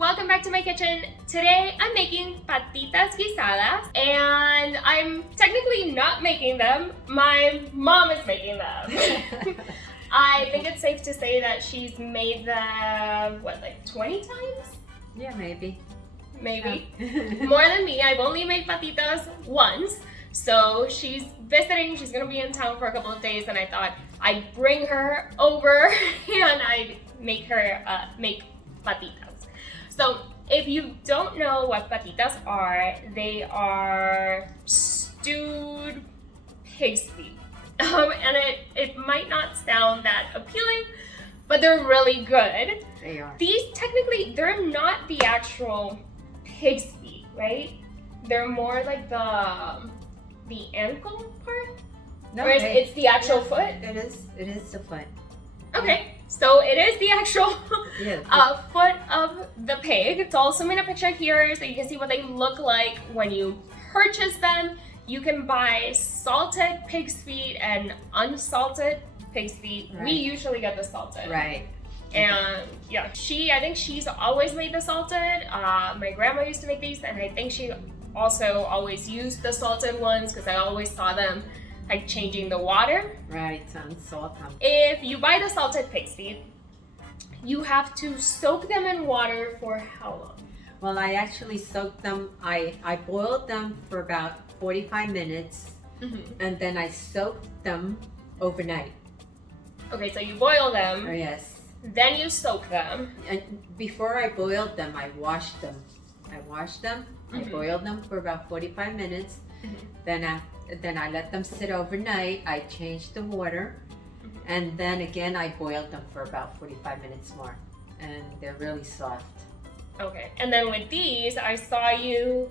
welcome back to my kitchen. Today I'm making patitas guisadas and I'm technically not making them. My mom is making them. I think it's safe to say that she's made them, what, like 20 times? Yeah, maybe. Maybe. More than me. I've only made patitas once. So she's visiting, she's gonna be in town for a couple of days and I thought I'd bring her over and I'd make her make patitas. So if you don't know what patitas are, they are stewed pig's feet. And it might not sound that appealing, but they're really good. They are. These technically, they're not the actual pig's feet, right? They're more like the ankle part? No, or it's the actual foot? It is the foot. Okay, so it is the actual Yeah. foot of the pig. So I'll zoom in a picture here so you can see what they look like when you purchase them. You can buy salted pig's feet and unsalted pig's feet. Right. We usually get the salted. Right. And yeah, I think she's always made the salted. My grandma used to make these and I think she also always used the salted ones because I always saw them like changing the water. Right, unsalt them. If you buy the salted pig's feet, you have to soak them in water for how long? Well, I actually soaked them. I boiled them for about 45 minutes, and then I soaked them overnight. Okay, so you boil them, Oh, yes. then you soak them. And before I boiled them, I washed them. I boiled them for about 45 minutes. Then I let them sit overnight. I changed the water. And then again, I boiled them for about 45 minutes more. And they're really soft. Okay, and then with these, I saw you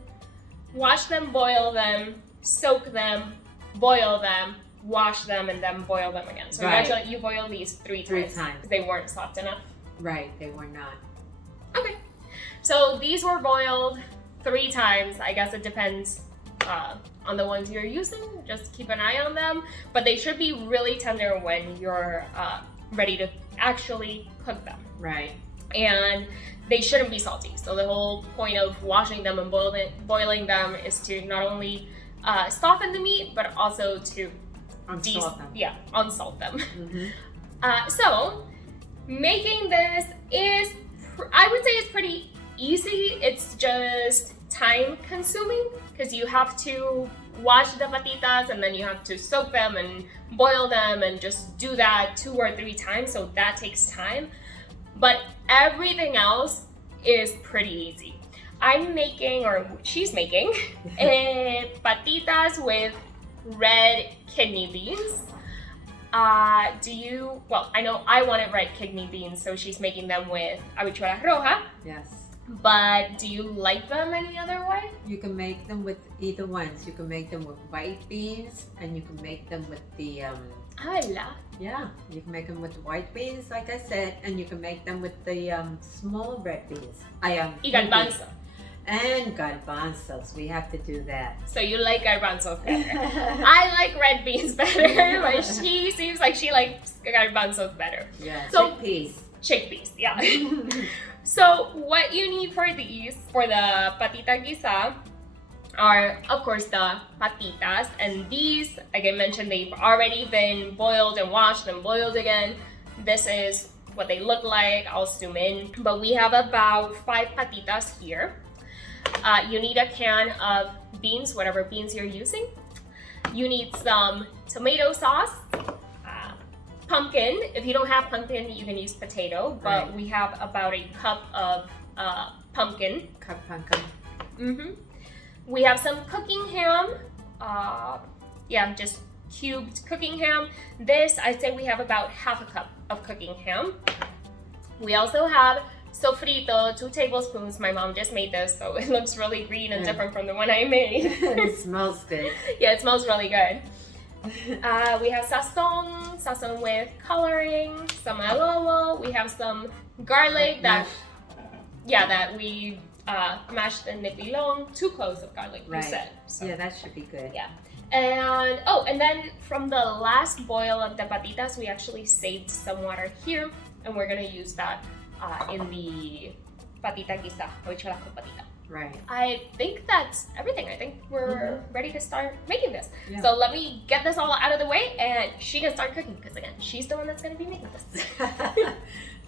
wash them, boil them, soak them, boil them, wash them, and then boil them again. So Right. actually, you boiled these three times. Because they weren't soft enough. Right, they were not. Okay, so these were boiled 3 times. I guess it depends on the ones you're using. Just keep an eye on them. But they should be really tender when you're ready to actually cook them. Right. And they shouldn't be salty. So the whole point of washing them and boiling them is to not only soften the meat, but also to Unsalt them. Yeah, unsalt them. So making this is, I would say it's pretty easy. It's just time consuming because you have to wash the patitas and then you have to soak them and boil them and just do that 2 or 3 times. So that takes time. But everything else is pretty easy. I'm making, or she's making, patitas with red kidney beans. Well, I know I wanted red kidney beans, so she's making them with habichuelas roja. Yes. But do you like them any other way? You can make them with either ones. You can make them with white beans, and you can make them with the Hala. yeah. You can make them with white beans, like I said, and you can make them with the small red beans. Y garbanzo. And garbanzos. We have to do that. So you like garbanzos better. I like red beans better, but she seems like she likes garbanzos better. Yeah. So chickpeas. Chickpeas, yeah. So what you need for these, for the patita guisa, are of course the patitas, and these, like I mentioned, they've already been boiled and washed and boiled again. This is what they look like. I'll zoom in, but we have about 5 patitas here. You need a can of beans, whatever beans you're using. You need some tomato sauce, pumpkin. If you don't have pumpkin, you can use potato, but Right. we have about a cup of pumpkin. Cut pumpkin. We have some cooking ham. Just cubed cooking ham. This, I'd say we have about half a cup of cooking ham. We also have sofrito, 2 tablespoons. My mom just made this, so it looks really green and different from the one I made. It smells good. Yeah, it smells really good. We have sazon with coloring, some adobo. We have some garlic that we mashed in the pilon, 2 cloves of garlic, you said. So. Yeah, that should be good. Yeah. And then from the last boil of the patitas, we actually saved some water here, and we're gonna use that in the patita guisa, habichuelas con patita. Right. I think that's everything. I think we're ready to start making this. Yeah. So let me get this all out of the way and she can start cooking because again, she's the one that's going to be making this.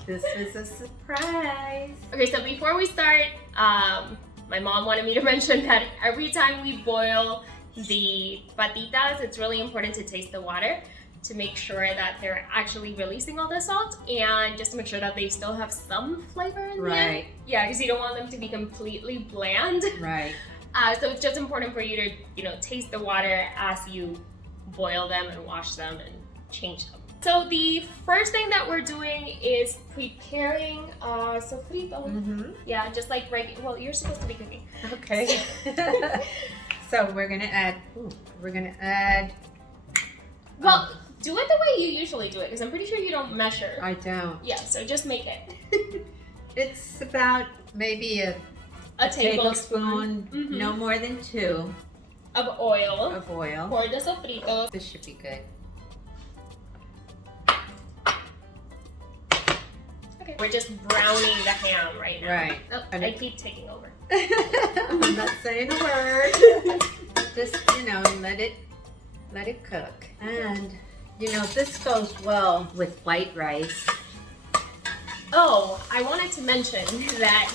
This was a surprise. Okay, so before we start, my mom wanted me to mention that every time we boil the patitas, it's really important to taste the water to make sure that they're actually releasing all the salt and just to make sure that they still have some flavor in the end. Yeah, because you don't want them to be completely bland. Right. So it's just important for you to, taste the water as you boil them and wash them and change them. So the first thing that we're doing is preparing sofrito. Yeah, just like well, you're supposed to be cooking. Okay. So we're gonna add. Well, do it the way you usually do it, because I'm pretty sure you don't measure. I don't. Yeah, so just make it. It's about maybe a tablespoon, no more than 2 of oil. For the sofritos. This should be good. Okay. We're just browning the ham right now. Right. Oh, I keep taking over. I'm not saying a word. Just let it cook. And this goes well with white rice. Oh, I wanted to mention that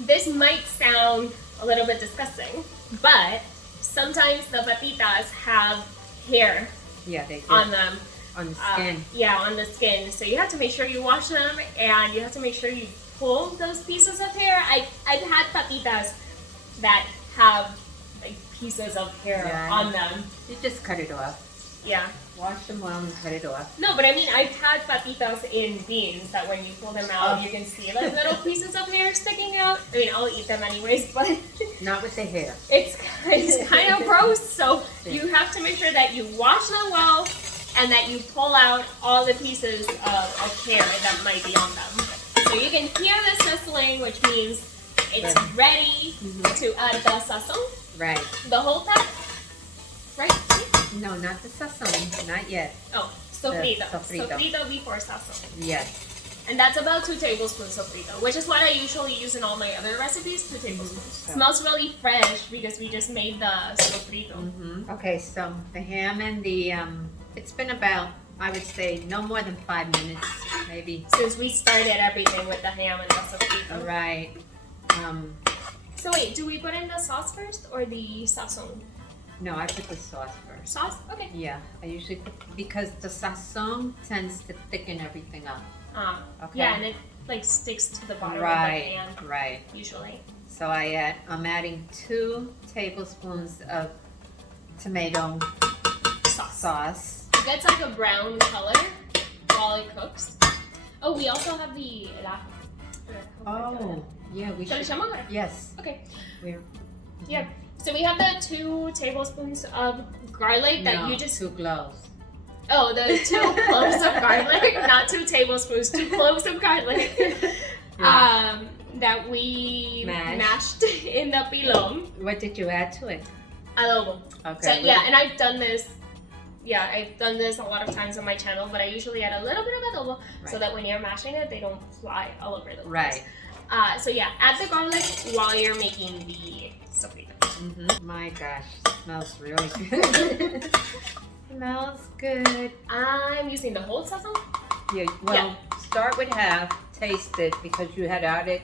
this might sound a little bit disgusting, but sometimes the patitas have hair Yeah, they do. on them. On the skin. Yeah, on the skin. So you have to make sure you wash them and you have to make sure you pull those pieces of hair. I've had patitas that have like pieces of hair on them. You just cut it off. Yeah. Wash them well and cut it off. No, but I mean, I've had patitas in beans that when you pull them out, you can see like little pieces of hair sticking out. I mean, I'll eat them anyways, but not with the hair. It's kind of gross. So you have to make sure that you wash them well and that you pull out all the pieces of hair that might be on them. So you can hear the sizzling, which means it's ready to add the sazon. Right. The whole pack. Right? No, not the sazon. Not yet. Oh, sofrito. Sofrito. Sofrito before sazon. Yes. And that's about 2 tablespoons of sofrito, which is what I usually use in all my other recipes, 2 tablespoons. Okay. Smells really fresh because we just made the sofrito. Okay, so the ham and the, it's been about, I would say, no more than 5 minutes, maybe. Since we started everything with the ham and the sofrito. Right. So wait, do we put in the sauce first or the sazon? No, I put the sauce first. Sauce? Okay. Yeah, I usually put, because the sazon tends to thicken everything up. Okay. Yeah, and it like sticks to the bottom of the pan. Right. Usually. So I'm adding 2 tablespoons of tomato sauce. It gets like a brown color while it cooks. Oh, we also have the Oh, yeah, we should. Yes. Okay. We're. Yeah. So we have the 2 tablespoons of garlic that you just. 2 cloves. Oh, the 2 cloves of garlic, not 2 tablespoons, 2 cloves of garlic. That we mashed in the pilon. What did you add to it? Adobo. Okay. So yeah, and I've done this. Yeah, I've done this a lot of times on my channel, but I usually add a little bit of adobo so that when you're mashing it, they don't fly all over the place. Right. So yeah, add the garlic while you're making the sofrito. My gosh, smells really good. Smells good. I'm using the whole sazon. Yeah. Well, start with half. Taste it because you had added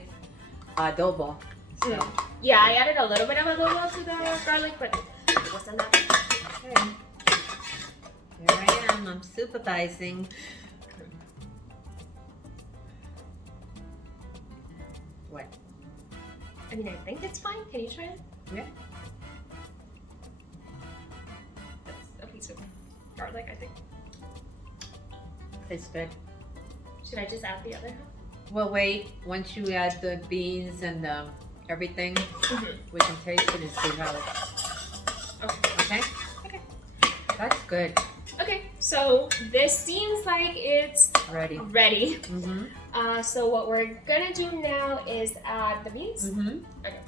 adobo. So. Yeah, I added a little bit of adobo to the garlic, but it wasn't that bad. Okay. Here I am. I'm supervising. What? I mean, I think it's fine. Can you try it? Yeah. That's a piece of garlic, I think. Tastes good. Should I just add the other half? Well, wait. Once you add the beans and everything, we can taste it and see how it. Okay. Okay. That's good. Okay. So this seems like it's Ready. So what we're gonna do now is add the beans. Okay.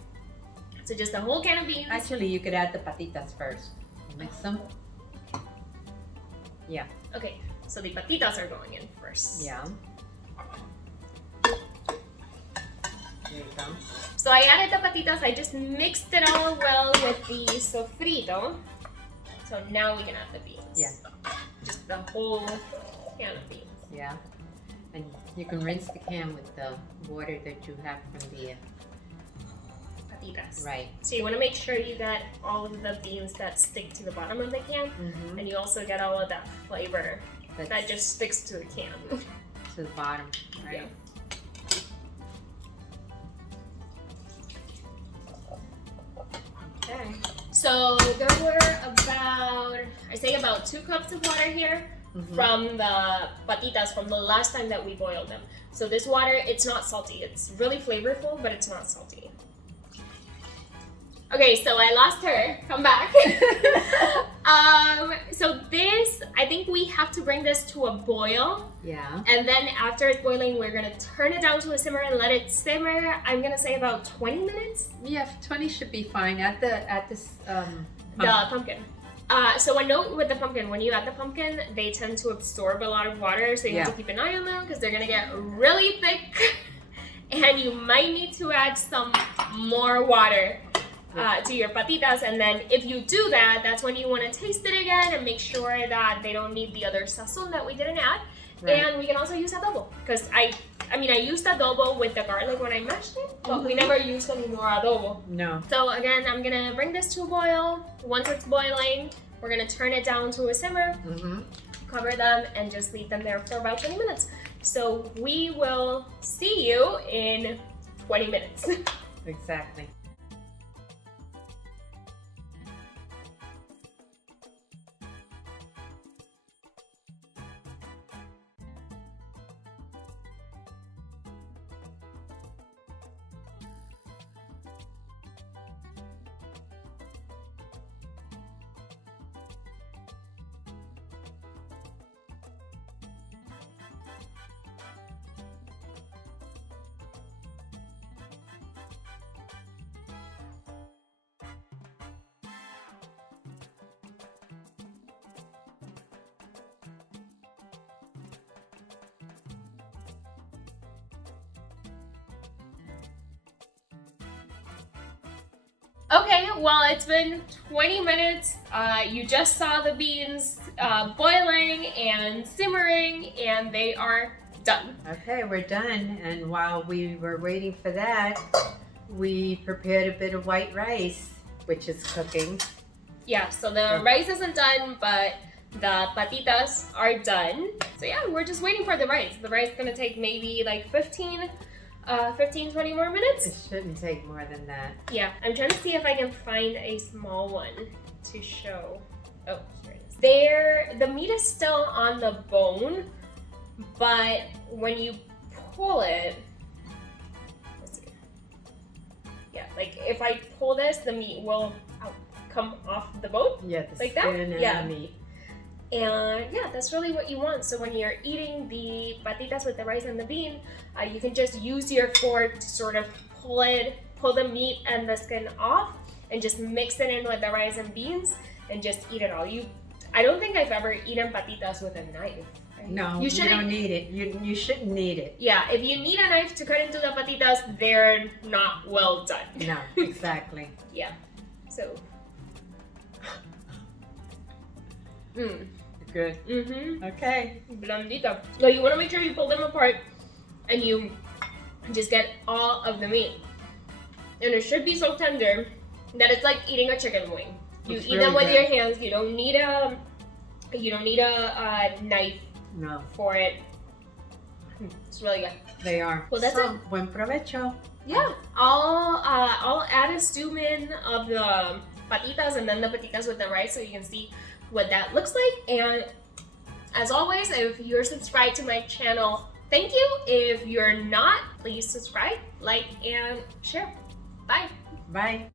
So just a whole can of beans. Actually, you could add the patitas first. Mix them. Yeah. Okay. So the patitas are going in first. Yeah. There you go. So I added the patitas. I just mixed it all well with the sofrito. So now we can add the beans. Yeah. Just the whole can of beans. Yeah. And you can rinse the can with the water that you have from the Patitas. right. So you want to make sure you get all of the beans that stick to the bottom of the can, Mm-hmm. and you also get all of that flavor that just sticks to the can. to the bottom, right? Yeah. Okay. So there were about 2 cups of water here Mm-hmm. from the patitas from the last time that we boiled them. So this water, it's not salty. It's really flavorful, but it's not salty. Okay, so I lost her. Come back. So this, I think we have to bring this to a boil. Yeah. And then after it's boiling, we're gonna turn it down to a simmer and let it simmer. I'm gonna say about 20 minutes. Yeah, 20 should be fine at this The pumpkin. So a note with the pumpkin, when you add the pumpkin, they tend to absorb a lot of water, so you have to keep an eye on them because they're gonna get really thick and you might need to add some more water to your patitas. And then if you do that, that's when you want to taste it again and make sure that they don't need the other sazon that we didn't add. Right. And we can also use adobo because I used adobo with the garlic when I mashed it, but we never used any more adobo. No. So again, I'm gonna bring this to a boil. Once it's boiling, we're gonna turn it down to a simmer, Mm-hmm. cover them, and just leave them there for about 20 minutes. So we will see you in 20 minutes. Exactly. Okay, well, it's been 20 minutes. You just saw the beans boiling and simmering, and they are done. Okay, we're done. And while we were waiting for that, we prepared a bit of white rice, which is cooking. Yeah, so the rice isn't done, but the patitas are done. So yeah, we're just waiting for the rice. The rice is gonna take maybe like 15, 20 more minutes. It shouldn't take more than that. Yeah, I'm trying to see if I can find a small one to show. Oh, here it is. The meat is still on the bone, but when you pull it, let's see. Yeah, like if I pull this, the meat will come off the bone. Yeah, the Like that? skin and Yeah. the meat. And yeah, that's really what you want. So when you're eating the patitas with the rice and the bean, you can just use your fork to sort of pull the meat and the skin off, and just mix it in with the rice and beans, and just eat it all. I don't think I've ever eaten patitas with a knife. Right? No, you don't need it. You shouldn't need it. Yeah, if you need a knife to cut into the patitas, they're not well done. No, exactly. Yeah. So. Good. Mm-hmm. Okay. Blandita. So you want to make sure you pull them apart and you just get all of the meat. And it should be so tender that it's like eating a chicken wing. You eat them with your hands. You don't need a knife for it. It's really good. They are. Well, that's it. Buen provecho. Yeah. I'll add a stew in of the patitas and then the patitas with the rice so you can see what that looks like. And as always, if you're subscribed to my channel, thank you. If you're not, please subscribe, like, and share. Bye. Bye.